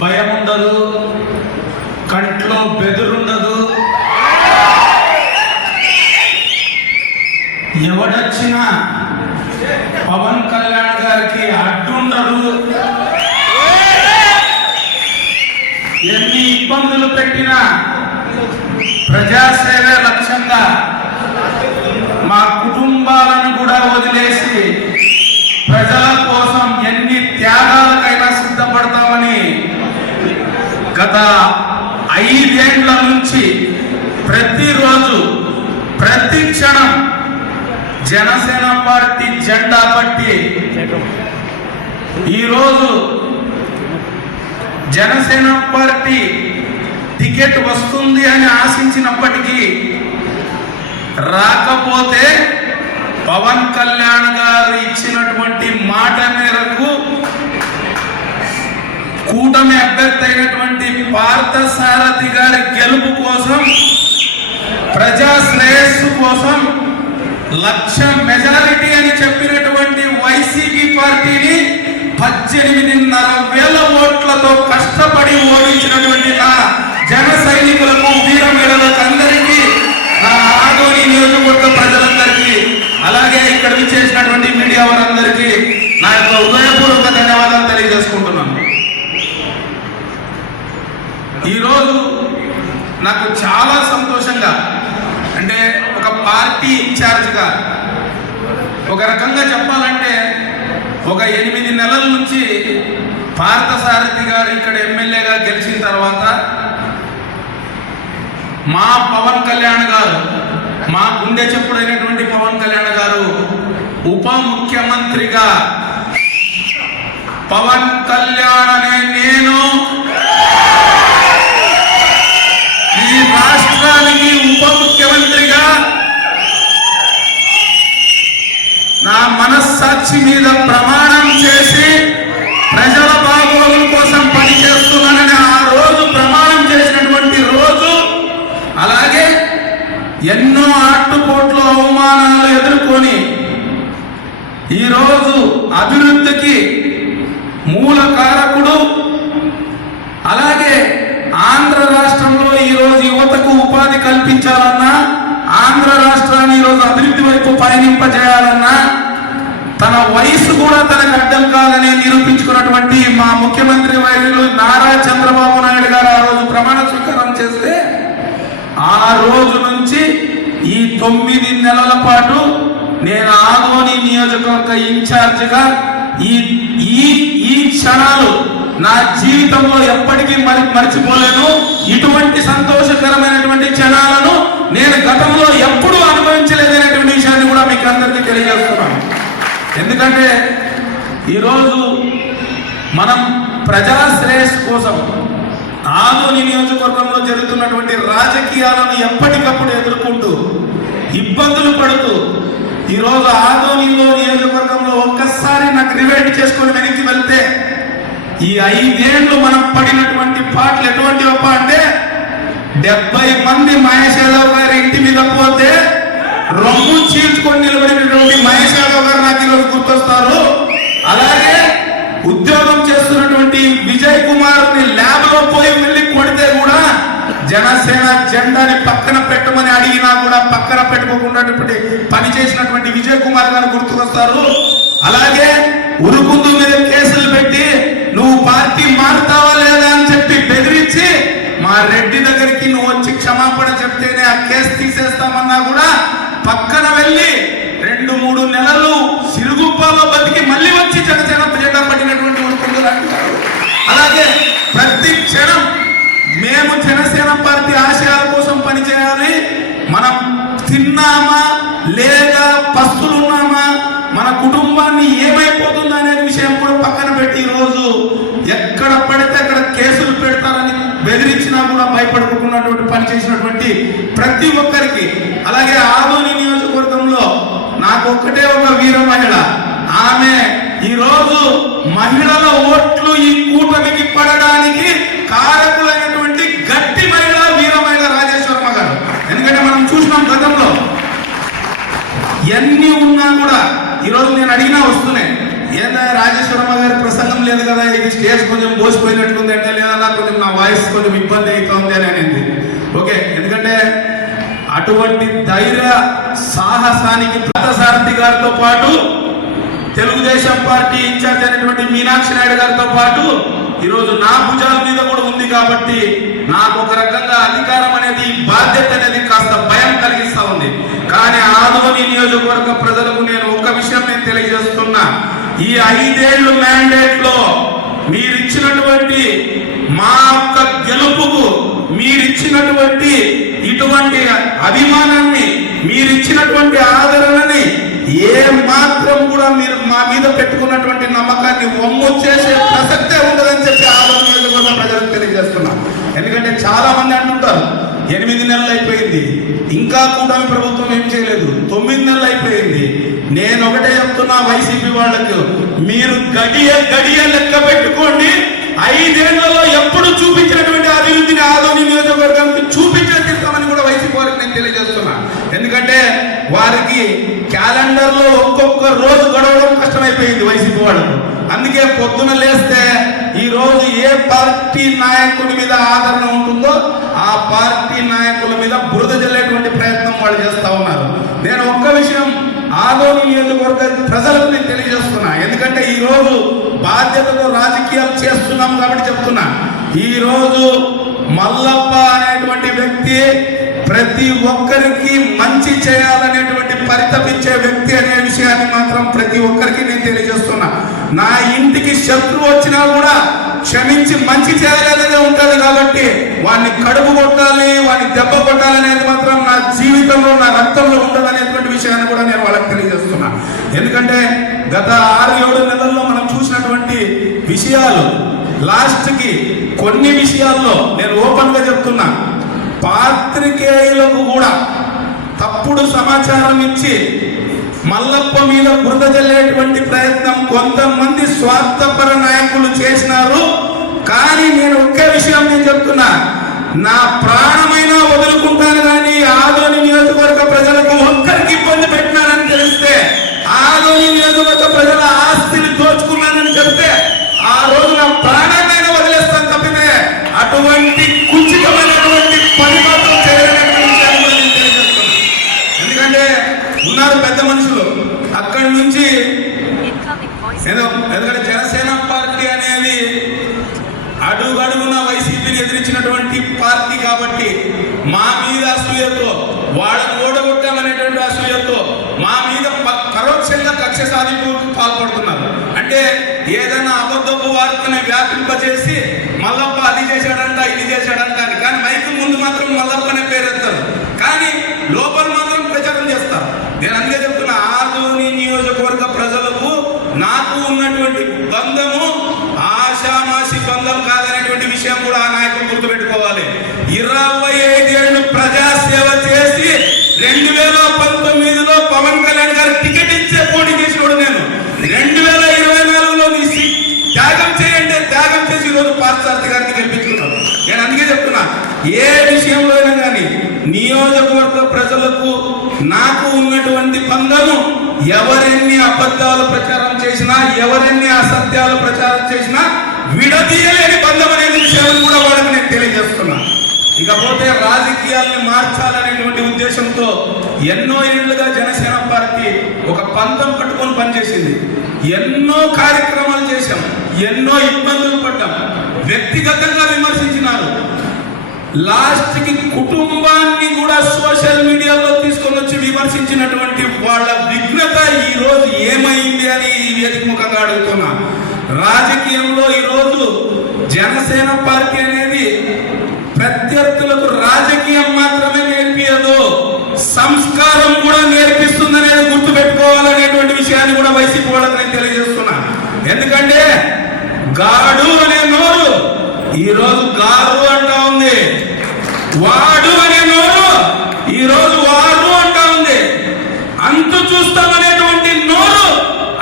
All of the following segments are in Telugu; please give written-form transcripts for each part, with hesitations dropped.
భయం ఉండదు, కంట్లో బెదురుండదు. ఎవడొచ్చినా పవన్ కళ్యాణ్ గారికి అడ్డుండదు. ఎన్ని ఇబ్బందులు పెట్టినా ప్రజాసేవే లక్ష్యంగా మా కుటుంబాలను కూడా వదిలేసి ప్రజల కోసం ఎన్ని త్యాగాలకైనా సిద్ధపడతామని గత 5 ఏళ్ల నుంచి ప్రతిరోజు ప్రతి క్షణం జనసేన పార్టీ జెండా పట్టి ఈరోజు జనసేన పార్టీ టికెట్ వస్తుంది అని ఆశించినప్పటికీ రాకపోతే పవన్ కళ్యాణ్ గారు ఇచ్చినటువంటి మాట మేరకు కూటమి అభ్యర్థి అయినటువంటి పార్థసారథి గారి గెలుపు కోసం, ప్రజా శ్రేయస్సు కోసం 1,00,000 మెజారిటీ అని చెప్పినటువంటి వైసీపీ పార్టీని 18,500 ఓట్లతో కష్టపడి ఓడించినటువంటి నా జన సైనికులకు, వీర మహిళలకు అందరికీ, నా ఆదోని నియోజకవర్గ ప్రజలందరికీ, అలాగే ఇక్కడ విచ్చేసినటువంటి మీడియా వారందరికీ నా యొక్క హృదయపూర్వక ధన్యవాదాలు తెలియజేసుకుంటున్నాను. ఈరోజు నాకు చాలా సంతోషంగా, అంటే ఒక పార్టీ ఇన్ఛార్జ్గా ఒక రకంగా చెప్పాలంటే ఒక 8 నెలల నుంచి పార్థసారథి గారు ఇక్కడ ఎమ్మెల్యేగా గెలిచిన తర్వాత మా పవన్ కళ్యాణ్ గారు, మా గుండె చెప్పుడైనటువంటి పవన్ కళ్యాణ్ గారు ఉప ముఖ్యమంత్రిగా పవన్ కళ్యాణ్ అనే నేను ఈ రాష్ట్రానికి ఉప ముఖ్యమంత్రిగా నా మనస్సాక్షి మీద ప్రమాణం చేసి ప్రజల బాగోగుల కోసం పనిచేస్తున్నానని ఆ రోజు ప్రమాణం చేసినటువంటి రోజు, అలాగే ఎన్నో ఆటుపోట్లు అవమానాలు ఎదుర్కొని ఈరోజు అభివృద్ధికి మూల కారకుడు, అలాగే ఆంధ్ర రాష్ట్రంలో ఈరోజు యువతకు ఉపాధి కల్పించాలన్నా, ఆంధ్ర రాష్ట్రాన్ని ఈరోజు అభివృద్ధి వైపు పయనింపజేయాలన్నా తన వయసు కూడా తనకు అడ్డం కాదని నిరూపించుకున్నటువంటి మా ముఖ్యమంత్రి వర్యులు నారా చంద్రబాబు నాయుడు గారు ఆ రోజు ప్రమాణ స్వీకారం చేస్తే ఆ రోజు నుంచి ఈ 9 నెలల పాటు నేను ఆదోని నియోజకవర్గ ఇన్ఛార్జిగా ఈ క్షణాలు నా జీవితంలో ఎప్పటికీ మర్చిపోలేను. ఇటువంటి సంతోషకరమైనటువంటి క్షణాలను నేను గతంలో ఎప్పుడూ అనుభవించలేదనేటువంటి విషయాన్ని కూడా మీకు అందరికీ తెలియజేస్తున్నాను. ఎందుకంటే ఈరోజు మనం ప్రజా శ్రేయస్సు కోసం ఆదోని నియోజకవర్గంలో జరుగుతున్నటువంటి రాజకీయాలను ఎప్పటికప్పుడు ఎదుర్కొంటూ ఇబ్బందులు పడుతూ ఈరోజు ఆదోనిలో నియోజకవర్గంలో ఒక్కసారి నాకు రివైండ్ చేసుకొని వెనక్కి వెళ్తే ఈ 5 ఏళ్ళు మనం పడినటువంటి పాటలు ఎటువంటివి అంటే 70 మంది మహేష్ యాదవ్ గారి ఇంటి మీద పోతే రొమ్ము చీల్చుకొని నిలబడినటువంటి మహేష్ యాదవ్ గారు నాకు ఈరోజు గుర్తొస్తారు. అలాగే ఉద్యోగం చేస్తున్నటువంటి విజయ్ కుమార్ ని ల్యాబ్ లో పోయి వెళ్ళి కొడితే కూడా జనసేన జెండాని పక్కన పెట్టమని అడిగినా కూడా పక్కన పెట్టుకోకుండా పని చేసినటువంటి విజయ్ కుమార్ గారు గుర్తుకొస్తారు. అలాగే ఉరుకుందు మీద కేసులు పెట్టి నువ్వు పార్టీ మారుతావా లేదా అని చెప్పి బెదిరించి మా రెడ్డి దగ్గరికి నువ్వు వచ్చి క్షమాపణ చెప్తేనే ఆ కేసు తీసేస్తామన్నా కూడా పక్కన వెళ్ళి 2-3 నెలలు సిరుగుప్పాలో బతికి మళ్ళీ వచ్చి జనసేన జెండా పట్టినటువంటి ఉరుకుందులు అంటున్నారు. అలాగే ప్రతి క్షణం మేము జనసేన పార్టీ ఆశయాల కోసం పనిచేయాలి. మనం తిన్నామా లేదా పస్తులున్నామా, మన కుటుంబాన్ని ఏమైపోతుందా అనే విషయం కూడా పక్కన పెట్టి ఈరోజు ఎక్కడ పడితే అక్కడ కేసులు పెడతారని బెదిరించినా కూడా భయపడుకున్నటువంటి పని చేసినటువంటి ప్రతి ఒక్కరికి, అలాగే ఆదోని నియోజకవర్గంలో నాకు ఒక్కటే ఒక వీర మహిళ, ఆమె ఈరోజు మహిళల ఓట్లు ఈ కూటమికి పడడానికి కారకులైనటువంటి గట్టి మహిళ, వీర మహిళ రాజేశ్వరమ్మ గారు. ఎందుకంటే మనం చూసినాం గతంలో ఎన్ని ఉన్నా కూడా ఈరోజు నేను అడిగినా వస్తున్నాయి, ఏందా రాజేశ్వరమ్మ గారి ప్రసంగం లేదు కదా, ఇది స్టేజ్ కొంచెం మోసిపోయినట్లుంది అంటే లేదా అటువంటి ధైర్య సాహసానికి పార్థసారథి గారితో పాటు తెలుగుదేశం పార్టీ ఇన్ఛార్జ్ అయినటువంటి మీనాక్షి నాయుడు గారితో పాటు ఈరోజు నా భుజాల మీద కూడా ఉంది కాబట్టి నాకు ఒక రకంగా అధికారం అనేది, బాధ్యత అనేది కాస్త భయం కలిగిస్తా ఉంది. కానీ ఆదోని నియోజకవర్గ ప్రజలకు నేను ఒక విషయం నేను తెలియజేస్తున్నా, ఈ 5 ఏళ్ళు మ్యాండేట్ లో మీరిచ్చినటువంటి మా యొక్క గెలుపుకు, మీరిచ్చినటువంటి ఇటువంటి అభిమానాన్ని, మీరిచ్చినటువంటి ఆదరణని ఏ మాత్రం కూడా మీరు మా మీద పెట్టుకున్నటువంటి నమ్మకాన్ని వమ్ము చేసే ప్రసక్తే ఉండదని చెప్పి ఆదోని నియోజకవర్గ ప్రజలకు తెలియజేస్తున్నా. ఎందుకంటే చాలా మంది అంటుంటారు 8 నెలలు అయిపోయింది, ఇంకా కూటమి ప్రభుత్వం ఏం చేయలేదు, 9 నెలలు అయిపోయింది. నేను ఒకటే చెప్తున్నా వైసీపీ వాళ్ళకు, మీరు గడియ లెక్క పెట్టుకోండి. 5 ఏళ్లలో ఎప్పుడు చూపించినటువంటి అభివృద్ధిని ఆదోని నియోజకవర్గానికి చూపించేస్తామని కూడా వైసీపీ వారికి నేను తెలియజేస్తున్నా. ఎందుకంటే వారికి క్యాలెండర్ లో ఒక్కొక్క రోజు గడవడం కష్టమైపోయింది వైసీపీ వాళ్ళకు. అందుకే పొద్దున లేస్తే ఈ రోజు ఏ పార్టీ నాయకుడి మీద ఆదరణ ఉంటుందో ఆ పార్టీ నాయకుల మీద బురద జల్లేటువంటి ప్రయత్నం వాళ్ళు చేస్తా ఉన్నారు. నేను ఒక్క విషయం ఆదోని నియోజకవర్గ ప్రజలకు నేను తెలియజేస్తున్నా. ఎందుకంటే ఈ రోజు బాధ్యతతో రాజకీయాలు చేస్తున్నాం కాబట్టి చెప్తున్నా. ఈ రోజు మల్లప్ప అనేటువంటి వ్యక్తి ప్రతి ఒక్కరికి మంచి చేయాలనేటువంటి పరితపించే వ్యక్తి అనే విషయాన్ని మాత్రం ప్రతి ఒక్కరికి నేను తెలియజేస్తున్నా. నా ఇంటికి శత్రువు వచ్చినా కూడా క్షమించి మంచి చేయాలనేది ఉంటుంది కాబట్టి వాడిని కడుపు కొట్టాలి, వాడిని దెబ్బ కొట్టాలనేది మాత్రం నా జీవితంలో, నా రక్తంలో ఉండదనేటువంటి విషయాన్ని కూడా నేను వాళ్ళకి తెలియజేస్తున్నా. ఎందుకంటే గత 6-7 నెలల్లో మనం చూసినటువంటి విషయాలు, లాస్ట్కి కొన్ని విషయాల్లో నేను ఓపెన్ గా చెప్తున్నా, పాత్రికేయులకు కూడా తప్పుడు సమాచారం ఇచ్చి మల్లప్ప మీద బురద జల్లేటువంటి ప్రయత్నం కొంతమంది స్వార్థపర నాయకులు చేసినారు. కానీ నేను ఒకే విషయం నేను చెప్తున్నా, నా ప్రాణమైనా వదులుకుంటాను కానీ ఆదోని నియోజకవర్గ ప్రజలకు ఒక్కరికి ఇబ్బంది పెట్టినానని తెలిస్తే, ఆదోని నియోజకవర్గ ప్రజల ఆస్తిని దోచుకున్నానని చెప్తే ఆ రోజు నా ప్రాణాన్నైనా వదిలేస్తాను తప్పితే అటువంటి కుంచితమైనటువంటి పని మాత్రం చేయలేనటువంటి విషయాన్ని నేను తెలియజేస్తున్నాను. ఎందుకంటే ఉన్నారు పెద్ద మనుషులు అక్కడి నుంచి. ఎందుకంటే జనసేన పార్టీ అనేది అడుగడుగున వైసీపీని ఎదిరించినటువంటి పార్టీ కాబట్టి మా మీద అసూయతో, వాళ్ళని ఓడగొట్టామనేటువంటి అసూయతో మా మీద పరోక్షంగా కక్ష సాధింపు పాల్పడుతున్నారు. అంటే ఏదైనా అబద్ధపు వార్తని వ్యాపింపజేసి మల్లప్ప అది చేశాడంట, ఇది చేశాడంట అని, కానీ మైకు ముందు మాత్రం మల్లప్పనే పేరెత్తారు, కానీ లోపల మాత్రం ప్రచారం చేస్తారు. నేను అందుకే చెప్తున్నా, ఆదోని నియోజకవర్గ ప్రజలకు నాకు ఉన్నటువంటి బంధము ఆషామాషి బంధం కాదనేటువంటి విషయం కూడా ఆ నాయకులు గుర్తుపెట్టుకోవాలి. 25 ఏళ్ళు ప్రజాసేవ చేసి 2019లో పవన్ కళ్యాణ్ గారు టికెట్ ఇచ్చే పోటీ చేసినోడు నేను. 2024లో త్యాగం చేయండి, త్యాగం చేసి ఈరోజు పార్థసారథి గారిని గెలిపించుకున్నాను. నేను అందుకే చెప్తున్నా, ఏ విషయంలో అయినా కానీ నియోజకవర్గ ప్రజలకు నాకు ఉన్నటువంటి బంధము, ఎవరెన్ని అబద్ధాలు ప్రచారం చేసినా, ఎవరెన్ని అసత్యాలు ప్రచారం చేసినా విడదీయలేని బంధం అనే విషయాలను కూడా వాళ్ళకి నేను తెలియజేస్తున్నా. ఇకపోతే రాజకీయాలను మార్చాలనేటువంటి ఉద్దేశంతో ఎన్నో ఏళ్లుగా జనసేన పార్టీ ఒక పంతం కట్టుకొని పనిచేసింది. ఎన్నో కార్యక్రమాలు చేశాం, ఎన్నో ఇబ్బందులు పడ్డాం, వ్యక్తిగతంగా విమర్శించినారు. లాస్ట్ కి కుటుంబాన్ని కూడా సోషల్ మీడియాలో తీసుకొని వచ్చి విమర్శించినటువంటి వాళ్ళ విఘ్నత ఈ రోజు ఏమైంది అని ఈ వేదిక ముఖంగా అడుగుతున్నా. రాజకీయంలో ఈరోజు జనసేన పార్టీ అనేది ప్రత్యర్థులకు రాజకీయం మాత్రమే నేర్పియదు, సంస్కారం కూడా నేర్పిస్తుందనేది గుర్తుపెట్టుకోవాలనేటువంటి విషయాన్ని కూడా వైసీపీ వాళ్ళకి నేను తెలియజేస్తున్నా. ఎందుకంటే గాడు అనే నోరు ఈరోజు గారు అంటా ఉంది, వాడు అనే నోరు ఈరోజు వాడు అంటా ఉంది, అంతు చూస్తామనేటువంటి నోరు,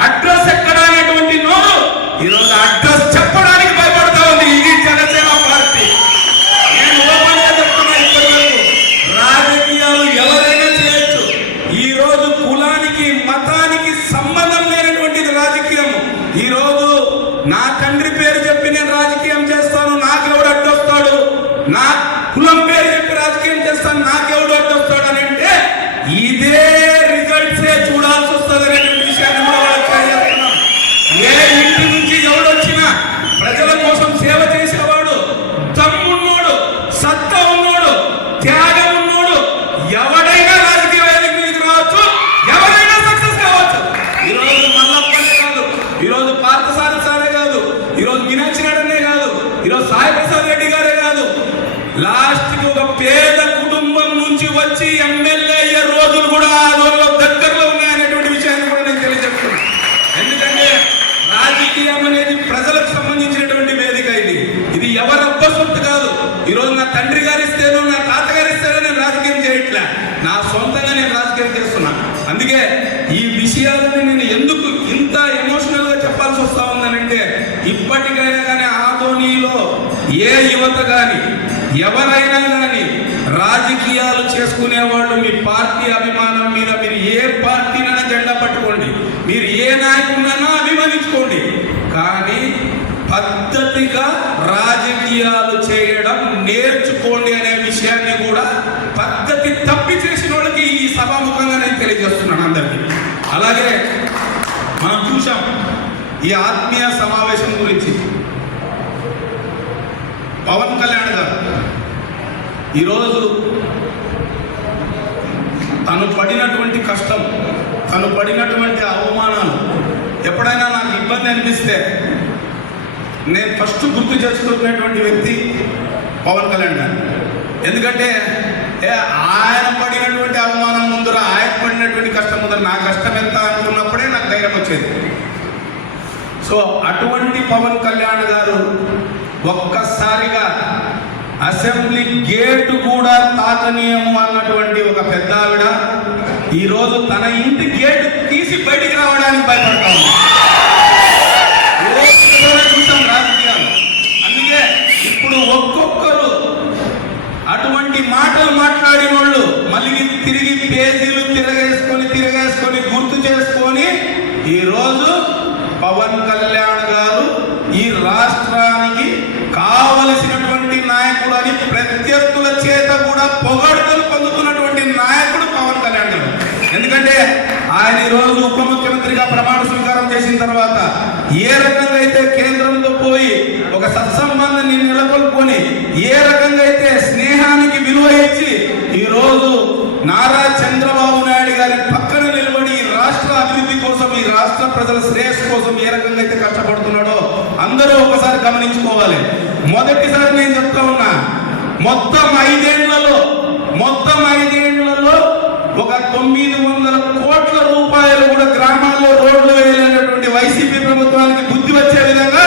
అడ్రస్ ఎక్కడ అనేటువంటి నోరు ఈరోజు అడ్రస్ చెప్పడానికి భయపడతా ఉంది. ఇది జనసేన పార్టీ. నేను ఓపెన్ గా చెప్తున్నా, ఇప్పటివరకు రాజకీయాలు ఎవరైనా చేయొచ్చు. ఈ రోజు కులానికి మతానికి సంబంధం లేనటువంటిది రాజకీయం. ఈ రోజు నా తండ్రి పేరు చెప్పి నేను రాజకీయం చేస్తాను, నాకెవడు అడ్డొస్తాడు, నా కులం పేరు చెప్పి రాజకీయం చేస్తాను, నాకెవడు అడ్డొస్తాడు అని అంటే ప్రసాద్ రెడ్డి గారే కాదు, లాస్ట్ కి ఒక పేద కుటుంబం నుంచి వచ్చి ఎమ్మెల్యే అయ్యే రోజులు కూడా ఆదోళనలో దగ్గరలో ఉన్నాయనేటువంటి విషయాన్ని కూడా నేను తెలియజేస్తున్నాను. ఎందుకంటే రాజకీయం అనేది ప్రజలకు సంబంధించినటువంటి వేదిక. ఇది ఎవరు అబ్బ సొత్తు కాదు. ఈరోజు నా తండ్రి గారు ఇస్తేనో నా తాతగారు ఇస్తేనో నేను రాజకీయం చేయట్లే, నా సొంతంగా నేను రాజకీయం చేస్తున్నా. అందుకే ఈ విషయాలను నేను ఎందుకు ఇంత ఎమోషనల్ గా చెప్పాల్సి వస్తా ఉందనంటే, ఇప్పటికైనా కానీ ఆదోనిలో ఏ యువత కానీ ఎవరైనా కానీ రాజకీయాలు చేసుకునే వాళ్ళు మీ పార్టీ అభిమానం మీద మీరు ఏ పార్టీనైనా జెండా పట్టుకోండి, మీరు ఏ నాయకుడినైనా అభిమానించుకోండి, కానీ పద్ధతిగా రాజకీయాలు చేయడం నేర్చుకోండి అనే విషయాన్ని కూడా పద్ధతి తప్పి చేసిన వాళ్ళకి ఈ సభాముఖంగా నేను తెలియజేస్తున్నాను అందరికీ. అలాగే మనం చూసాం ఈ ఆత్మీయ సమావేశం గురించి. పవన్ కళ్యాణ్ గారు ఈరోజు తను పడినటువంటి కష్టం, తను పడినటువంటి అవమానాలు ఎప్పుడైనా నాకు ఇబ్బంది అనిపిస్తే నేను ఫస్ట్ గుర్తు చేసుకున్నటువంటి వ్యక్తి పవన్ కళ్యాణ్ గారు. ఎందుకంటే ఆయన పడినటువంటి అవమానం ముందర, ఆయన పడినటువంటి కష్టం ముందర నా కష్టం ఎంత అనుకున్నప్పుడే నాకు ధైర్యం వచ్చేది. సో అటువంటి పవన్ కళ్యాణ్ గారు ఒక్కసారిగా అసెంబ్లీ గేటు కూడా తాకనీయము అన్నటువంటి ఒక పెద్ద ఆవిడ ఈరోజు తన ఇంటి గేటు తీసి బయటికి రావడానికి భయపడతా ఉంది. చూసాం రాజకీయాలు. అందుకే ఇప్పుడు ఒక్కొక్కరు అటువంటి మాటలు మాట్లాడిన వాళ్ళు మళ్ళీ తిరిగి పేజీలు తిరగేసుకొని గుర్తు చేసుకొని ఈరోజు పవన్ కళ్యాణ్ గారు ఈ రాష్ట్రానికి కావలసినటువంటి నాయకుడు అని ప్రత్యర్థుల చేత కూడా పొగడ్తలు పొందుతున్నటువంటి నాయకుడు పవన్ కళ్యాణ్ గారు. ఎందుకంటే ఆయన ఈరోజు ఉప ముఖ్యమంత్రిగా ప్రమాణ స్వీకారం చేసిన తర్వాత ఏ రకంగా అయితే కేంద్రంతో పోయి ఒక సత్సంబంధాన్ని నెలకొల్పుకొని, ఏ రకంగా అయితే స్నేహానికి విలువ ఇచ్చి ఈరోజు నారా చంద్రబాబు నాయుడు గారి పక్కన నిలబడి ఈ రాష్ట్ర అభివృద్ధి కోసం, ఈ రాష్ట్ర ప్రజల శ్రేయస్సు కోసం ఏ రకంగా అయితే కష్టపడుతున్నాడో అందరూ ఒకసారి గమనించుకోవాలి. మొదటిసారి నేను చెప్తా ఉన్నా, మొత్తం ఐదేళ్లలో ఒక 900 కోట్ల రూపాయలు కూడా గ్రామాల్లో రోడ్లు వేయాలనేటువంటి వైసీపీ ప్రభుత్వానికి బుద్ధి వచ్చే విధంగా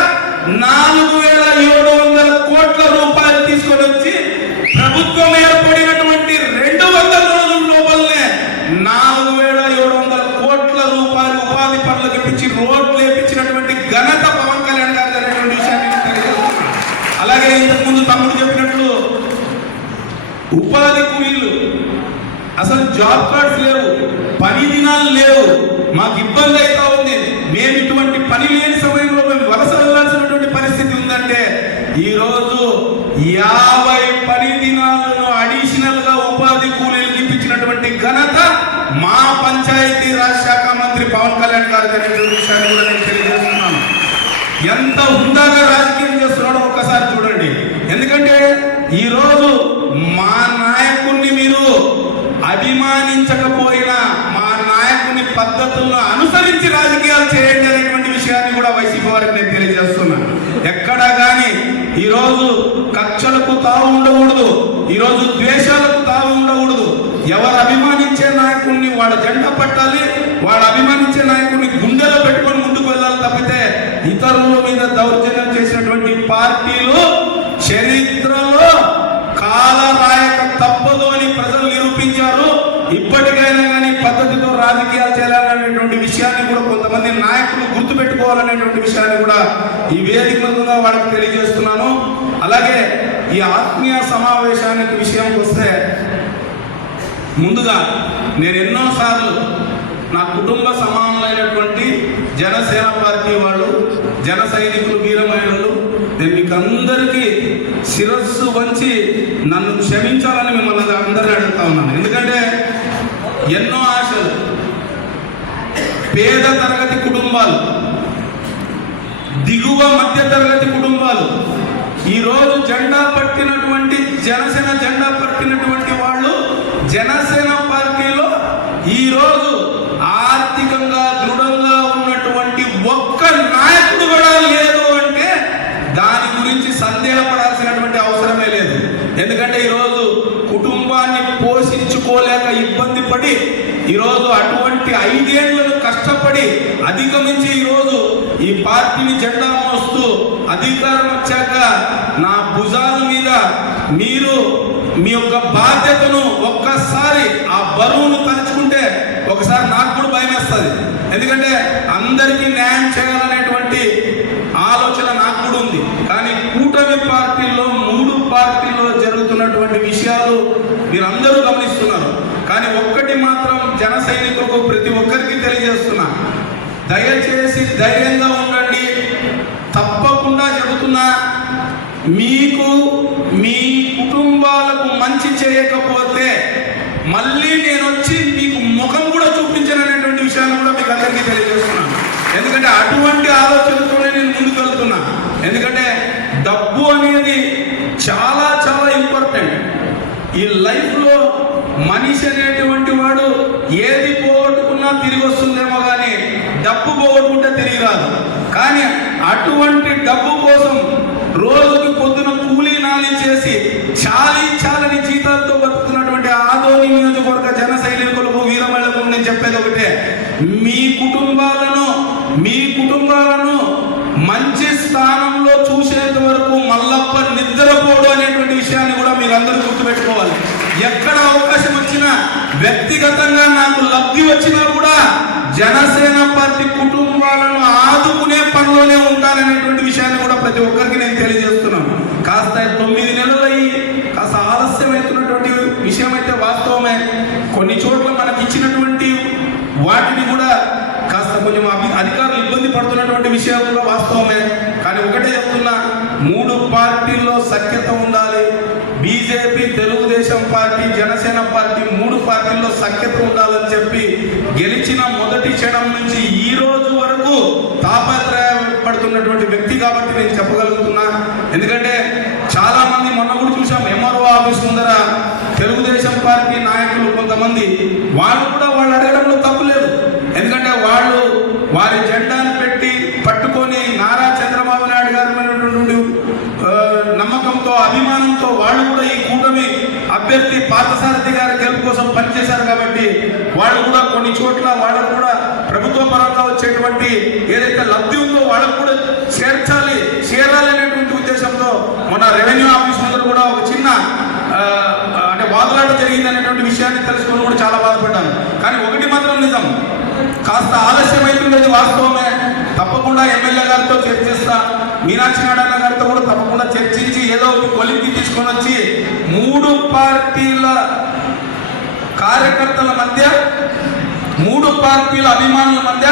4700 కోట్ల రూపాయలు తీసుకొని వచ్చి ప్రభుత్వం ఏర్పడినటువంటి 200 రోజుల లోపలనే 4700 కోట్ల రూపాయలు ఉపాధి పనులకు ఇప్పించి రోడ్లు వేయించినటువంటి ఘనత పవన్ కళ్యాణ్ గారు అనేటువంటి విషయాన్ని తెలియజేస్తున్నారు. అలాగే ఇంతకుముందు తమ్ముడు చెప్పినట్లు ఉపాధి కూలీలు అసలు జాబ్ కార్డ్స్ లేవు, పని దినాలు లేవు, మాకు ఇబ్బంది అవుతా ఉంది. మేము ఇటువంటి పని లేని సమయంలో మేము వలస వెళ్లాల్సినటువంటి పరిస్థితి ఉందంటే ఈరోజు 50 పని దినాలను అడిషనల్ గా ఉపాధి కూలీలకు ఇప్పించినటువంటి ఘనత మా పంచాయతీ రాజ్ శాఖ మంత్రి పవన్ కళ్యాణ్ గారు అనేటువంటి విషయాన్ని కూడా నేను తెలియజేస్తున్నాను. ఎంత హుందాగా రాజకీయం చేస్తున్నాడో ఒక్కసారి చూడండి. ఎందుకంటే ఈరోజు మా నాయకుడిని మీరు అభిమానించకపోయినా మా నాయకుని పద్ధతులను అనుసరించి రాజకీయాలు చేయండి అనేటువంటి విషయాన్ని కూడా వైసీపీ వారికి నేను తెలియజేస్తున్నాను. ఎక్కడా కానీ ఈరోజు కక్షలకు తావు ఉండకూడదు, ఈరోజు ద్వేషాలకు తావు ఉండకూడదు. ఎవరు అభిమానించే నాయకుడిని వాళ్ళ జెండా పట్టాలి, వాళ్ళు అభిమానించే నాయకుడిని గుండెలో పెట్టుకొని ముందుకు వెళ్ళాలి తప్పితే ఇతరుల మీద దౌర్జన్యం చేసినటువంటి పార్టీలు చరిత్రలో కాలరాయక తప్పదు అని ప్రజలు నిరూపించారు. ఇప్పటికైనా కానీ పద్ధతితో రాజకీయాలు చేయాలనేటువంటి విషయాన్ని కూడా కొంతమంది నాయకులు గుర్తుపెట్టుకోవాలనేటువంటి విషయాన్ని కూడా ఈ వేదికగా వాళ్ళకి తెలియజేస్తున్నాను. అలాగే ఈ ఆత్మీయ సమావేశానికి విషయానికి వస్తే ముందుగా నేను ఎన్నోసార్లు నా కుటుంబ సమానులైనటువంటి జనసేన పార్టీ వాళ్ళు, జన సైనికులు, వీరమహిళలు, నేను మీకు అందరికీ శిరస్సు వంచి నన్ను క్షమించాలని మిమ్మల్ని అందరినీ అడుగుతా ఉన్నాను. ఎందుకంటే ఎన్నో ఆశలు, పేద తరగతి కుటుంబాలు, దిగువ మధ్య తరగతి కుటుంబాలు, ఈరోజు జెండా పట్టినటువంటి జనసేన జెండా పట్టినటువంటి వాళ్ళు జనసేన పార్టీలో ఈరోజు ఆర్థికంగా దృఢంగా ఉన్నటువంటి ఒక్క నాయకుడు కూడా లేదు అంటే దాని గురించి సందేహపడాల్సినటువంటి ఎందుకంటే ఈరోజు కుటుంబాన్ని పోషించుకోలేక ఇబ్బంది పడి ఈరోజు అటువంటి 5 ఏళ్లను కష్టపడి అధిగమించి ఈరోజు ఈ పార్టీని జెండా మోస్తూ అధికారం వచ్చాక నా భుజాల మీద మీరు మీ యొక్క బాధ్యతను ఒక్కసారి ఆ బరువును తలుచుకుంటే ఒకసారి నాకు కూడా భయం వేస్తుంది. ఎందుకంటే అందరికీ న్యాయం చేయాలనేటువంటి ఆలోచన నాకు కూడా ఉంది. కానీ కూటమి పార్టీల్లో 3 పార్టీల్లో జరుగుతున్నటువంటి విషయాలు మీరందరూ గమనిస్తున్నారు. కానీ ఒక్కటి మాత్రం జన సైనికులకు ప్రతి ఒక్కరికి తెలియజేస్తున్నా, దయచేసి ధైర్యంగా ఉండండి. తప్పకుండా చెబుతున్నా, మీకు మీ కుటుంబాలకు మంచి చేయకపోతే మళ్ళీ నేను వచ్చి మీకు ముఖం కూడా చూపించననేటువంటి విషయాన్ని కూడా మీకు అందరికీ తెలియజేస్తున్నాను. ఎందుకంటే అటువంటి ఆలోచనతోనే నేను ముందుకు వెళ్తున్నా. ఎందుకంటే డబ్బు అనేది చాలా చాలా ఇంపార్టెంట్. ఈ లైఫ్లో మనిషి అనేటువంటి వాడు ఏది పోగొట్టుకున్నా తిరిగి వస్తుందేమో, కానీ డబ్బు పోగొట్టుకుంటే తిరిగి రాదు. కానీ అటువంటి డబ్బు కోసం రోజుకి పొద్దున కూలీ నాలి చేసి చాలని జీతాలతో బతుకుతున్నటువంటి ఆదోని నియోజకవర్గ జన సైనికులకు, వీరమహిళలకు నేను చెప్పేది ఒకటే, మీ కుటుంబాలను మంచి స్థానంలో చూసేంత వరకు మల్లప్ప నిద్రపోడు అనేటువంటి విషయాన్ని కూడా మీరు అందరూ గుర్తుపెట్టుకోవాలి. ఎక్కడ అవకాశం వచ్చినా, వ్యక్తిగతంగా నాకు లబ్ధి వచ్చినా కూడా జనసేన పార్టీ కుటుంబాలను ఆదుకునే పనిలోనే ఉంటాననేటువంటి విషయాన్ని కూడా ప్రతి ఒక్కరికి నేను తెలియజేస్తున్నాను. కాస్త 9 నెలలు అయ్యి కాస్త ఆలస్యమవుతున్నటువంటి విషయం అయితే వాస్తవమే. కొన్ని చోట్ల మనకి ఇచ్చినటువంటి వాటిని కూడా కాస్త కొంచెం అధికారులు ఇబ్బంది పడుతున్నటువంటి విషయం కూడా వాస్తవమే. కానీ ఒకటే చెప్తున్నా, 3 పార్టీల్లో సఖ్యత ఉండాలి. BJP, Telugu Desam party, Janasena party 3 పార్టీల్లో సఖ్యత ఉండాలని చెప్పి గెలిచిన మొదటి క్షణం నుంచి ఈ రోజు వరకు తాపత్రయపడుతున్నటువంటి వ్యక్తి కాబట్టి నేను చెప్పగలుగుతున్నా. ఎందుకంటే చాలా మంది మొన్న కూడా చూసాం, ఎంఆర్ఓ ఆఫీస్ ముందర తెలుగుదేశం పార్టీ నాయకులు కొంతమంది వాళ్ళు కూడా వాళ్ళు అడగడంలో తప్పు లేదు. ఎందుకంటే వాళ్ళు వారి జెండాను పెట్టి పట్టుకొని నారా చంద్రబాబు నాయుడు గారి మీద నమ్మకంతో, అభిమానంతో వాళ్ళు కూడా ఈ కూటమి అభ్యర్థి పార్థసారథి గారి గెలుపు కోసం పనిచేశారు. కాబట్టి వాళ్ళు కూడా కొన్ని చోట్ల వాళ్ళకు కూడా ప్రభుత్వ పరంగా వచ్చేటువంటి ఏదైతే లబ్ధి ఉందో వాళ్ళకు కూడా చేరాలి అనేటువంటి ఉద్దేశంతో మన రెవెన్యూ ఆఫీస్ ముందు కూడా ఒక చిన్న అంటే వాదులాట జరిగింది అనేటువంటి విషయాన్ని తెలుసుకుని కూడా చాలా బాధపడ్డాను. కానీ ఒకటి మాత్రం నిజం, కాస్త ఆలస్యం అవుతున్నది వాస్తవమే. తప్పకుండా ఎమ్మెల్యే గారితో చర్చిస్తా, మీనాక్షి నారాయణ గారితో కూడా తప్పకుండా చర్చించి ఏదో ఒక కొలిక్కి తీసుకొని వచ్చి 3 పార్టీల కార్యకర్తల మధ్య, 3 పార్టీల అభిమానుల మధ్య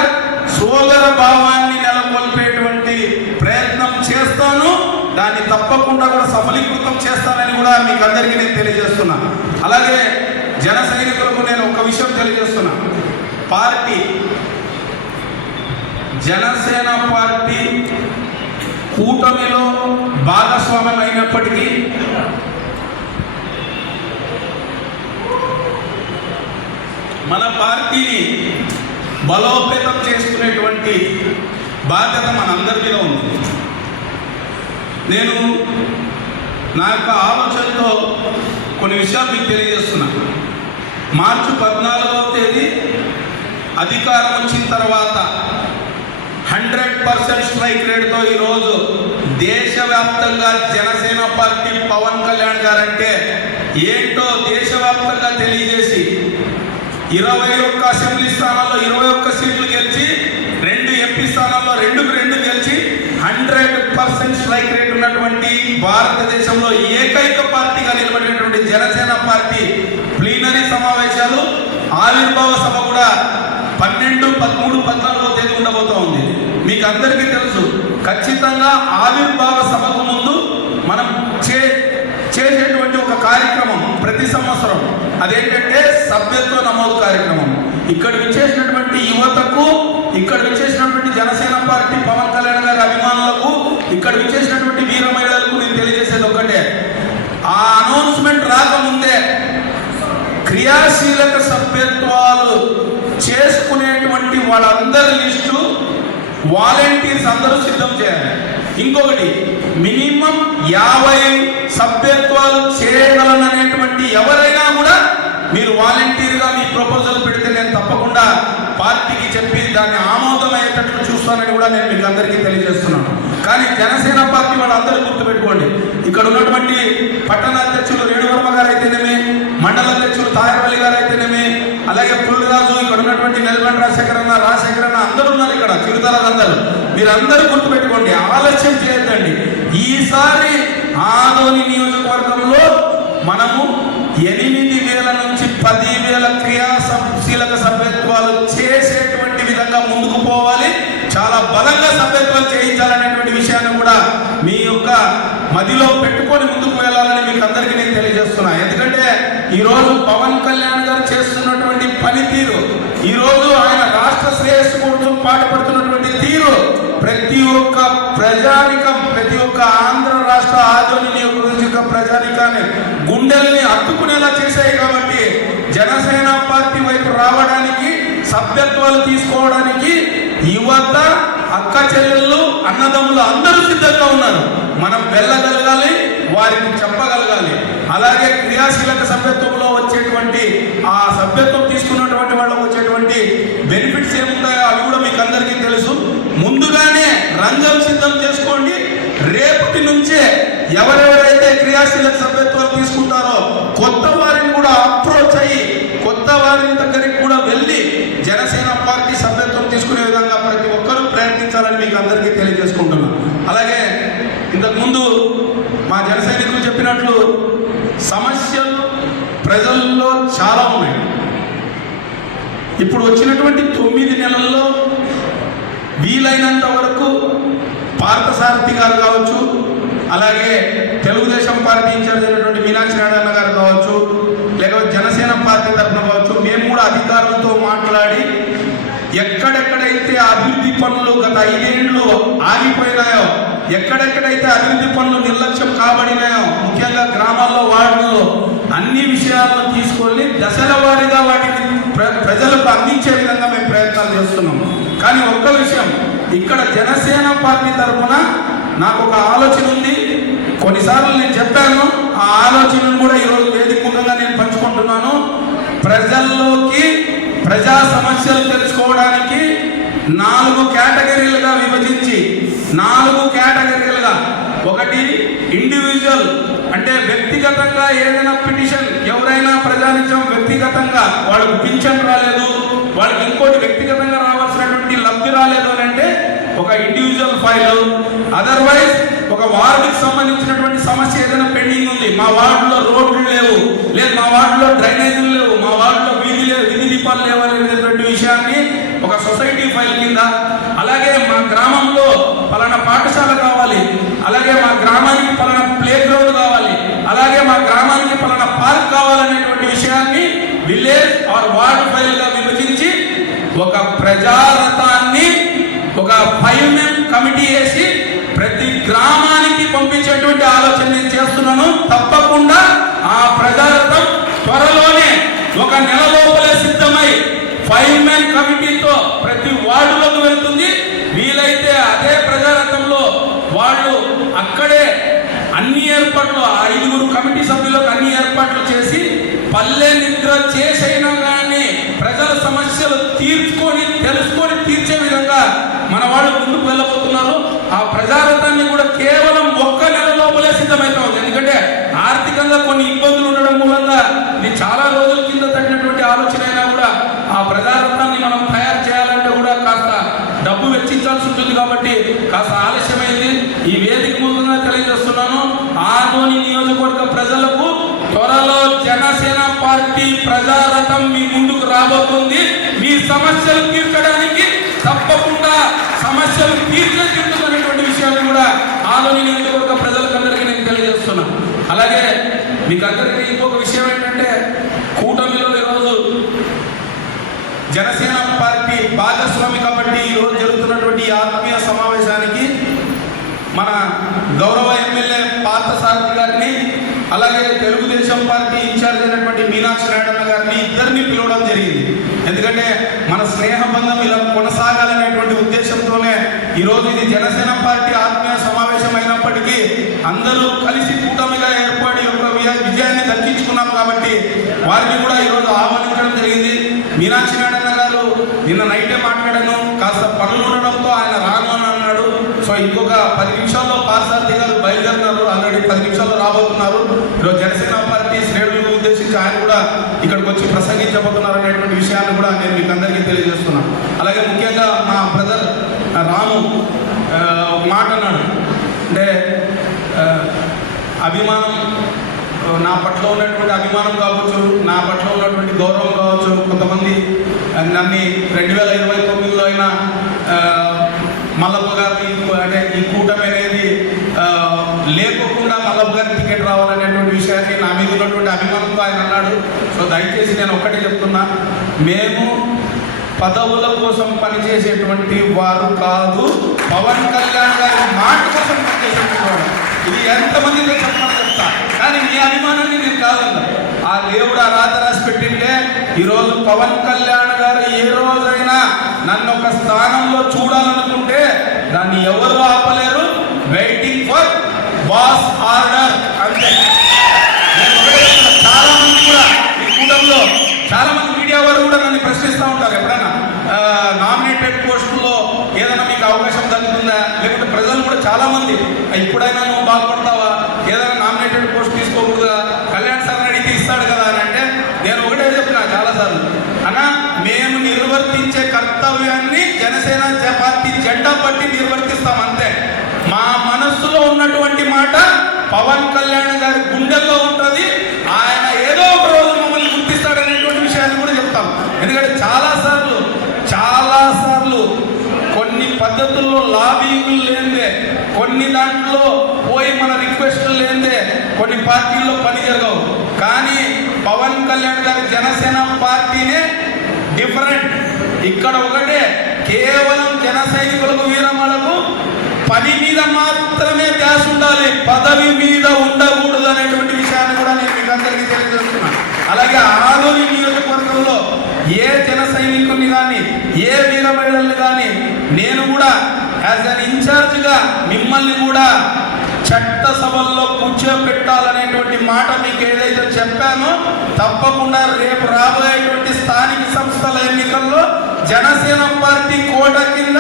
సోదర భావాన్ని నెలకొల్పేటువంటి ప్రయత్నం చేస్తాను. దాన్ని తప్పకుండా కూడా సఫలీకృతం చేస్తానని కూడా మీకు అందరికీ నేను తెలియజేస్తున్నా. అలాగే జన సైనికులకు నేను ఒక విషయం తెలియజేస్తున్నా. జనసేన పార్టీ కూటమిలో భాగస్వామ్యం అయినప్పటికీ మన పార్టీని బలోపేతం చేసుకునేటువంటి బాధ్యత మనందరి మీద ఉంది. నేను నా యొక్క ఆలోచనతో కొన్ని విషయాలు మీకు తెలియజేస్తున్నా. మార్చి 14వ తేదీ అధికారం వచ్చిన తర్వాత 100% స్ట్రైక్ రేట్తో ఈరోజు దేశవ్యాప్తంగా జనసేన పార్టీ పవన్ కళ్యాణ్ గారంటే ఏంటో దేశవ్యాప్తంగా తెలియజేసి 21 అసెంబ్లీ స్థానాల్లో 21 సీట్లు గెలిచి 2 ఎంపీ స్థానాల్లో 2 గెలిచి 100% స్ట్రైక్ రేట్ ఉన్నటువంటి భారతదేశంలో ఏకైక పార్టీగా నిలబడినటువంటి జనసేన పార్టీ ప్లీనరీ సమావేశాలు, ఆవిర్భావ సభ కూడా 12, 13, 14వ తేదీ ఉండబోతా ఉంది. మీకు అందరికీ తెలుసు, ఖచ్చితంగా ఆవిర్భావ సభకు ముందు మనం చేసేటువంటి ఒక కార్యక్రమం ప్రతి సంవత్సరం, అదేంటంటే సభ్యత్వ నమోదు కార్యక్రమం. ఇక్కడ విచ్చేసినటువంటి యువతకు, ఇక్కడ విచ్చేసినటువంటి జనసేన పార్టీ పవన్ కళ్యాణ్ గారి అభిమానులకు, ఇక్కడ విచ్చేసినటువంటి వీర మహిళలకు నేను తెలియజేసేది ఒకటే, ఆ అనౌన్స్మెంట్ రాకముందే క్రియాశీలక సభ్యత్వాలు చేసుకునేటువంటి వాళ్ళందరి లిస్టు వాలంటీర్స్ అందరూ సిద్ధం చేయాలి. ఇంకొకటి, మినిమం 50 సభ్యత్వాలు దాన్ని ఆమోదమయ్యేటట్లు చూస్తానని కూడా నేను మీకు అందరికీ తెలియజేస్తున్నాను. కానీ జనసేన పార్టీ వాళ్ళందరూ గుర్తుపెట్టుకోండి, ఇక్కడ ఉన్నటువంటి పట్టణ అధ్యక్షులు రేణువర్మ గారు అయితేనేమి, మండల అధ్యక్షులు తాయరవల్లి గారు అయితేనేమి, అలాగే పుల్లిరాజు, ఇక్కడ ఉన్నటువంటి నెలబండి రాజశేఖర అన్న అందరూ ఉన్నారు ఇక్కడ, చిరుతలందరూ. మీరందరూ గుర్తుపెట్టుకోండి, ఆలస్యం చేయొద్దండి. ఈసారి ఆదోని నియోజకవర్గంలో మనము 8,000 నుంచి 10,000 క్రియాశీలక సభ్యత్వాలు చేసేటువంటి విధంగా ముందుకు పోవాలి. చాలా బలంగా సభ్యత్వాలు చేయించాలనేటువంటి విషయాన్ని కూడా మీ యొక్క మదిలో పెట్టుకొని ముందుకు వెళ్ళాలని మీకు అందరికీ నేను తెలియజేస్తున్నా. ఎందుకంటే ఈరోజు పవన్ కళ్యాణ్ గారు చేస్తున్నటువంటి పనితీరు, ఈరోజు ఆయన రాష్ట్ర శ్రేయస్సు కోసం పాటుపడుతున్నటువంటి తీరు ప్రతి ఒక్క ప్రజానికం, ప్రతి ఒక్క ఆంధ్ర రాష్ట్ర ఆదోని నియోజకవర్గ ప్రజానికాన్ని గుండెల్ని అత్తుకునేలా చేశాయి. కాబట్టి జనసేన పార్టీ వైపు రావడానికి, సభ్యత్వాలు తీసుకోవడానికి యువత, అక్క చెల్లెళ్ళు, అన్నదమ్ములు అందరూ సిద్ధంగా ఉన్నారు. మనం వెళ్ళగలగాలి, వారికి చెప్పగలగాలి. అలాగే క్రియాశీలక సభ్యత్వంలో వచ్చేటువంటి ఆ సభ్యత్వం తీసుకున్నటువంటి వాళ్ళకు వచ్చేటువంటి బెనిఫిట్స్ ఏముంటాయో అవి కూడా మీకు అందరికీ తెలుసు. ముందుగానే రంగం సిద్ధం చేసుకోండి. రేపటి నుంచే ఎవరెవరైతే క్రియాశీలక సభ్యత్వాలు తీసుకుంటారో కొత్త వారిని కూడా అప్రోచ్ అయ్యి, కొత్త వారి దగ్గరికి కూడా వెళ్ళి జనసేన పార్టీ సభ్యత్వం తీసుకునే విధంగా ప్రతి ఒక్కరూ ప్రయత్నించాలని మీకు అందరికీ తెలియజేసుకుంటున్నాను. అలాగే ఇంతకుముందు మా జన సైనికులు చెప్పినట్లు సమస్యలు ప్రజల్లో చాలా ఉన్నాయి. ఇప్పుడు వచ్చినటువంటి 9 నెలల్లో వీలైనంత వరకు పార్థసారథి గారు కావచ్చు, అలాగే తెలుగుదేశం పార్టీ ఇన్ఛార్జ్ అయినటువంటి మీనాక్షి నారాయణ గారు కావచ్చు, లేకపోతే జనసేన పార్టీ తరఫున కావచ్చు, మేము కూడా అధికారులతో మాట్లాడి ఎక్కడెక్కడైతే అభివృద్ధి పనులు గత 5 ఏళ్ళు ఆగిపోయినాయో, ఎక్కడెక్కడైతే అభివృద్ధి పనులు నిర్లక్ష్యం కాబడినాయో, ముఖ్యంగా గ్రామాల్లో, వార్డుల్లో అన్ని విషయాలను తీసుకొని దశల వారీగా వాటిని ప్రజలకు అందించే విధంగా మేము ప్రయత్నాలు చేస్తున్నాం. కానీ ఒక్క విషయం, ఇక్కడ జనసేన పార్టీ తరఫున నాకు ఒక ఆలోచన ఉంది. కొన్నిసార్లు నేను చెప్పాను, ఆ ఆలోచనను కూడా ఈరోజు వేదిక ముఖంగా నేను పంచుకుంటున్నాను. ప్రజల్లోకి ప్రజా సమస్యలు తెలుసుకోవడానికి 4 కేటగిరీలుగా విభజించి, 4 కేటగిరీలుగా, ఒకటి ఇండివిజువల్ అంటే వ్యక్తిగతంగా ఏదైనా పిటిషన్, ఎవరైనా ప్రజానిత్యం వ్యక్తిగతంగా వాళ్ళకు పింఛన్ రాలేదు, వాళ్ళకి ఇంకోటి వ్యక్తిగతంగా రావాల్సినటువంటి లబ్ధి రాలేదు అని అంటే ఒక ఇండివిజువల్ ఫైల్. అదర్వైజ్ ఒక వార్డుకి సంబంధించినటువంటి సమస్య ఏదైనా పెండింగ్ ఉంది, మా వార్డులో రోడ్లు లేవు, లేదు మా వార్డులో డ్రైనేజీలు లేవు, మా వార్డులో వీధి దీపాలు లేవు అనేటువంటి విషయాన్ని ఒక సొసైటీ ఫైల్ కింద, అలాగే మా గ్రామంలో పలానా పాఠశాల కావాలి, అలాగే మా గ్రామానికి పలానా ప్లే గ్రౌండ్ కావాలి, అలాగే మా గ్రామానికి పలానా పార్క్ కావాలనేటువంటి విషయాన్ని విలేజ్ ఆర్ వార్డ్ ఫైల్ గా విభజించి ఒక ప్రజారథాన్ని, ఒక 5 మెన్ కమిటీ వేసి ప్రతి గ్రామానికి పంపించేటువంటి ఆలోచన నేను చేస్తున్నాను. తప్పకుండా ఆ ప్రజారథం త్వరలోనే ఒక నెల లోపలే సిద్ధమై 5 మెన్ కమిటీతో ప్రతి వార్డులోకి వెళ్తుంది. వీలైతే అదే ప్రజారథంలో వాళ్ళు అక్కడే అన్ని ఏర్పాట్లు, 5 కమిటీ సభ్యులకు అన్ని ఏర్పాట్లు చేసి పల్లె నిద్ర చేసైనా కానీ ప్రజల సమస్యలు తెలుసుకొని తీర్చే విధంగా మన వాళ్ళు ముందుకు వెళ్ళబోతున్నారు. ఆ ప్రజారథాన్ని కూడా కేవలం 1 నెల లోపలే సిద్ధమవుతాం. ఎందుకంటే ఆర్థికంగా కొన్ని ఇబ్బందులు ఉండడం మూలంగా ఇది చాలా రోజుల కింద తగ్గినటువంటి ఆలోచన అయినా కూడా ఆ ప్రజారథాన్ని మనం తయారు చేయాలంటే కూడా కాస్త డబ్బు వెచ్చించాల్సి ఉంటుంది. కాబట్టి కాస్త ఆలస్యమైంది. ఈ వేదిక మూలంగా తెలియజేస్తున్నాను, ఆదోని నియోజకవర్గ ప్రజలకు త్వరలో జనసేన పార్టీ ప్రజారథం మీ ముందుకు రాబోతుంది. మీ సమస్యలు తీర్చడానికి తప్పకుండా సమస్యలు తీర్చేటువంటి విషయాన్ని కూడా ఆదోని నియోజకవర్గ ప్రజలకందరికీ నేను తెలియజేస్తున్నాను. అలాగే మీకు అందరికీ ఇంకొక విషయం ఏంటంటే, కూటమిలో ఈరోజు జనసేన పార్టీ భాగస్వామి కాబట్టి ఈరోజు జరుగుతున్నటువంటి ఆత్మీయ సమావేశానికి మన గౌరవ ఎమ్మెల్యే పార్థసారథి గారిని, అలాగే తెలుగుదేశం పార్టీ ఇన్ఛార్జ్ అయినటువంటి మీనాక్షి నారాయణ గారిని ఇద్దరిని పిలవడం జరిగింది. ఎందుకంటే మన స్నేహబంధం ఇలా కొనసాగాలనేటువంటి ఉద్దేశంతోనే ఈరోజు ఇది జనసేన పార్టీ ఆత్మీయ సమావేశం అయినప్పటికీ అందరూ కలిసి కూటమిగా ఏర్పడి ఒక విజయాన్ని దక్కించుకున్నాం. కాబట్టి వారిని కూడా ఈరోజు ఆహ్వానించడం జరిగింది. మీనాక్షి నారాయణ గారు నిన్న నైటే మాట్లాడాను, కాస్త పనులు ఉండడంతో ఆయన రాను అని అన్నాడు. సో ఇంకొక 10 నిమిషాల్లో పార్సారథి గారు బయలుదేరినారు, ఆల్రెడీ 10 నిమిషాల్లో రాబోతున్నారు. ఈరోజు జనసేన పార్టీ శ్రేణులను ఉద్దేశించి ఆయన కూడా ఇక్కడికి వచ్చి ప్రసంగించబోతున్నారు అనేటువంటి విషయాన్ని కూడా నేను మీకు అందరికీ తెలియజేస్తున్నాను. అలాగే ముఖ్యంగా మా బ్రదర్ రాము ఒక మాట అన్నాడు, అంటే అభిమానం, నా పట్ల ఉన్నటువంటి అభిమానం కావచ్చు, నా పట్ల ఉన్నటువంటి గౌరవం కావచ్చు, కొంతమంది నన్ను 2029లో అయినా మల్లప్ప గారి అంటే ఈ కూటమి అనేది లేకోకుండా మల్లప్ప గారి టికెట్ రావాలనేటువంటి విషయాన్ని నా మీద ఉన్నటువంటి అభిమానంతో ఆయన అన్నాడు. సో దయచేసి నేను ఒక్కటే చెప్తున్నా, మేము పదవుల కోసం పనిచేసేటువంటి వారు కాదు, పవన్ కళ్యాణ్ గారి మాట కోసం పనిచేసేటువంటి వాడు. ఇది ఎంతమందితో చెప్పమని చెప్తా, కానీ మీ అభిమానాన్ని నేను కాదన్నా. ఆ దేవుడు ఆ రాత రాసి పెట్టింటే ఈరోజు పవన్ కళ్యాణ్ గారు ఏ రోజైనా నన్ను ఒక స్థానంలో చూడాలనుకుంటే దాన్ని ఎవరు ఆపలేరు. వెయిటింగ్ ఫర్ బాస్ ఆర్డర్ అంతే. చాలా మంది కూడా ఈ కూటమిలో చాలా మంది మీడియా వారు కూడా నన్ను ప్రశ్నిస్తూ ఉంటారు, ఎప్పుడైనా నామినేటెడ్ పోస్టుల్లో ఏదైనా మీకు అవకాశం తగ్గుతుందా, లేకుంటే ప్రజలు కూడా చాలా మంది ఇప్పుడైనా నువ్వు బాగుపడతావా, ఏదైనా నామినేటెడ్ పోస్ట్ తీసుకోకూడదుగా, కళ్యాణ్ సార్ అడిగితే ఇస్తాడు కదా అని అంటే నేను ఒకటే చెప్పినా చాలాసార్లు, అన్నా మేము నిర్వర్తించే కర్తవ్యాన్ని జనసేన పార్టీ జెండా పట్టి నిర్వర్తిస్తాం అంతే. మా మనస్సులో ఉన్నటువంటి మాట పవన్ కళ్యాణ్ గారి గుండెల్లో ఉంటుంది. ఆయన ఏదో ఒక రోజు మమ్మల్ని గుర్తిస్తాడనేటువంటి విషయాన్ని కూడా చెప్తాం. ఎందుకంటే చాలాసార్లు కొన్ని పద్ధతుల్లో లాబింగ్లు లేదే, కొన్ని దాంట్లో పోయి మన రిక్వెస్ట్లు లేదే కొన్ని పార్టీల్లో పని జరగవు. కానీ పవన్ కళ్యాణ్ గారి జనసేన పార్టీనే డిఫరెంట్. ఇక్కడ ఒకటే, కేవలం జన సైనికులకు వీరమలకు పని మీద మాత్రమే ధ్యాస ఉండాలి, పదవి మీద ఉండకూడదు అనేటువంటి విషయాన్ని కూడా నేను మీకు అందరికీ తెలియజేస్తున్నాను. అలాగే ఆదోని నియోజకవర్గంలో ఏ జన సైనికుల్ని కానీ ఏ వీర మహిళల్ని కానీ నేను కూడా యాజ్ అన్ ఇన్ఛార్జ్గా మిమ్మల్ని కూడా చట్టసభల్లో కూర్చోబెట్టాలనేటువంటి మాట మీకు ఏదైతే చెప్పానో తప్పకుండా రేపు రాబోయేటువంటి స్థానిక సంస్థల ఎన్నికల్లో జనసేన పార్టీ కోట కింద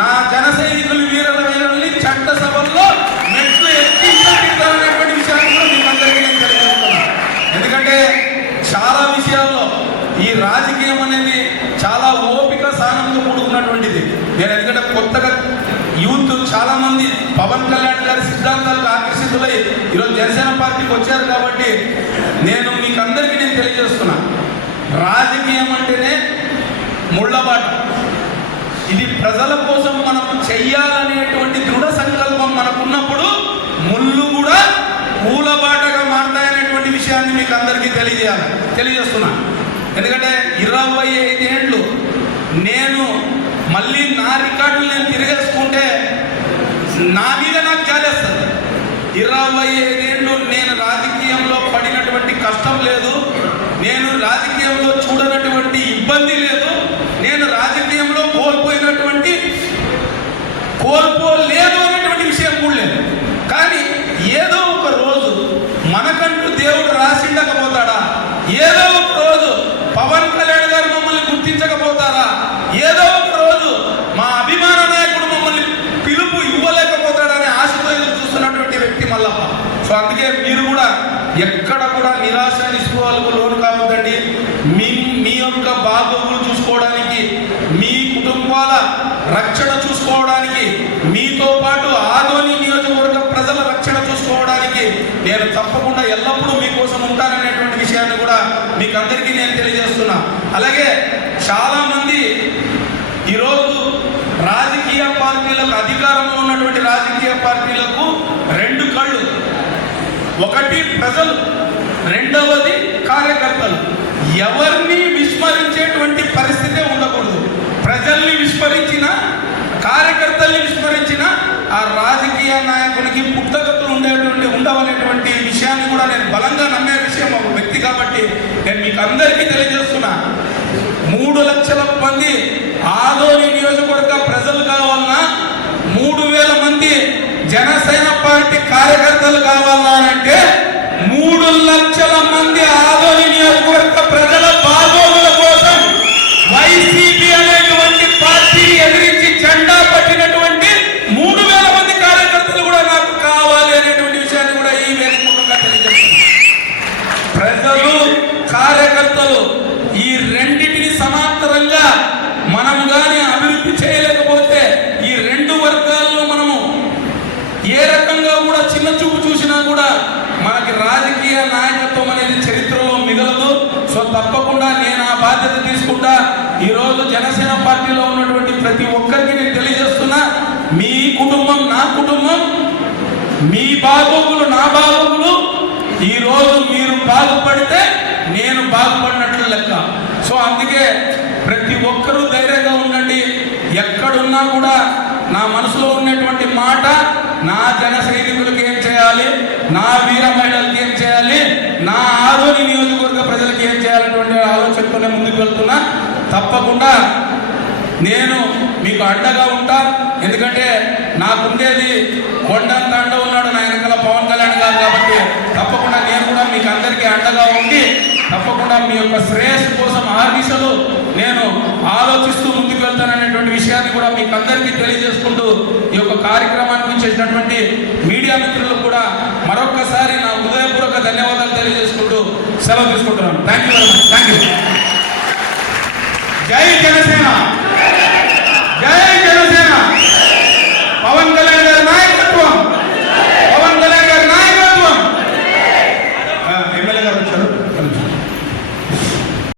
నా జన సైనికులు వీరుల మహిళల్ని చట్టసభల్లో మెట్లు ఎక్కించాలనేటువంటి విషయాన్ని కూడా మీకు అందరికీ నేను తెలియజేస్తున్నాను. ఎందుకంటే చాలా విషయాల్లో ఈ రాజకీయం అనేది చాలా ఓపిక సహనంతో కూడుకున్నటువంటిది. నేను ఎందుకంటే కొత్తగా యూత్ చాలా మంది పవన్ కళ్యాణ్ గారి సిద్ధాంతాలకు ఆకర్షితులై ఈరోజు జనసేన పార్టీకి వచ్చారు. కాబట్టి నేను మీకు అందరికీ నేను తెలియజేస్తున్నా, రాజకీయం అంటేనే ముళ్ళబాట. ఇది ప్రజల కోసం మనం చెయ్యాలనేటువంటి దృఢ సంకల్పం మనకున్నప్పుడు ముళ్ళు కూడా పూలబాటగా మారుతాయనేటువంటి విషయాన్ని మీకు అందరికీ తెలియజేస్తున్నా. ఎందుకంటే 25 ఏళ్ళు నేను మళ్ళీ నా రికార్డులు నేను తిరిగేసుకుంటే నా మీద నాకు జాలేస్తుంది. 25 ఏళ్ళు నేను రాజకీయంలో పడినటువంటి కష్టం లేదు, నేను రాజకీయంలో చూడనటువంటి ఇబ్బంది లేదు, నేను రాజకీయంలో కోల్పోలేదు అనేటువంటి విషయం కూడా లేదు. కానీ ఏదో ఒక రోజు మనకంటూ దేవుడు రాసిండకపోతాడా? ఏదో ఒక రోజు పవన్ కళ్యాణ్ గారు మమ్మల్ని గుర్తించకపోతారా? ఏదో ఒక రోజు మా అభిమాన నాయకుడు మమ్మల్ని పిలుపు ఇవ్వలేకపోతాడనే ఆశతో ఎదురు చూస్తున్నటువంటి వ్యక్తి మల్లప్ప. సో అందుకే మీరు కూడా ఎక్కడ కూడా నిరాశ నిస్పృహలకు లోను కావద్దండి. మీ యొక్క బాగోగులు చూసుకోవడానికి, మీ కుటుంబాల రక్షణ చూసుకోవడానికి, మీతో పాటు ఆదోని నియోజకవర్గ ప్రజల రక్షణ చూసుకోవడానికి నేను తప్పకుండా ఎల్లప్పుడూ మీకోసం ఉంటాననేటువంటి విషయాన్ని కూడా మీకు అందరికీ నేను తెలియజేస్తున్నా. అలాగే చాలామంది ఈరోజు రాజకీయ పార్టీలకు, అధికారంలో ఉన్నటువంటి రాజకీయ పార్టీలకు 2 కళ్ళు. ఒకటి ప్రజలు, రెండవది కార్యకర్తలు. ఎవరిని విస్మరించేటువంటి పరిస్థితే ఉండకూడదు. ప్రజల్ని విస్మరించిన, కార్యకర్తల్ని విస్మరించిన ఆ రాజకీయ నాయకునికి పుట్టగతులు ఉండవనేటువంటి విషయాన్ని కూడా నేను బలంగా నమ్మే విషయం ఒక వ్యక్తి కాబట్టి నేను మీకు అందరికీ తెలియజేస్తున్నా. 3 లక్షల మంది ఆదోని నియోజకవర్గ ప్రజలు కావాలన్నా, 3000 మంది జనసేన పార్టీ కార్యకర్తలు కావాలన్నా అంటే 3 లక్షల మంది ఆదోని నియోజకవర్గ ప్రజల బాగోగుల కోసం వైసీపీ అనే నాయకత్వం అనేది చరిత్రలో మిగలదు. సో తప్పకుండా నేను ఆ బాధ్యత తీసుకుంటా. ఈరోజు జనసేన పార్టీలో ఉన్నటువంటి ప్రతి ఒక్కరికి నేను తెలియజేస్తున్నా, మీ కుటుంబం నా కుటుంబం, మీ బాగోగులు నా బాగోగులు. ఈరోజు మీరు బాగుపడితే నేను బాగుపడినట్లు లెక్క. సో అందుకే ప్రతి ఒక్కరూ ధైర్యంగా ఉండండి. ఎక్కడున్నా కూడా నా మనసులో ఉన్నటువంటి మాట, నా జన సైనికులకు ఏం చేయాలి, నా వీర మహిళలకు ఏం చేయాలి, నా ఆదోని నియోజకవర్గ ప్రజలకు ఏం చేయాలనేటువంటి ఆలోచనతోనే ముందుకు వెళ్తున్నా. తప్పకుండా నేను మీకు అండగా ఉంటా. ఎందుకంటే నాకుండేది కొండంత అండ ఉన్నాడు నా వెనకాల పవన్ కళ్యాణ్ గారు. కాబట్టి తప్పకుండా నేను కూడా మీకు అందరికీ అండగా ఉండి తప్పకుండా మీ యొక్క శ్రేయస్సు కోసం ఆర్దిశలు నేను ఆలోచిస్తూ ముందుకు వెళ్తాననేటువంటి విషయాన్ని కూడా మీకు అందరికీ తెలియజేసుకుంటూ ఈ యొక్క కార్యక్రమానికి చేసినటువంటి మీడియా మిత్రులకు కూడా మరొక్కసారి నా హృదయపూర్వక ధన్యవాదాలు తెలియజేసుకుంటూ సెలవు తీసుకుంటున్నాను. Thank you very much. Thank you. జై జనసేన.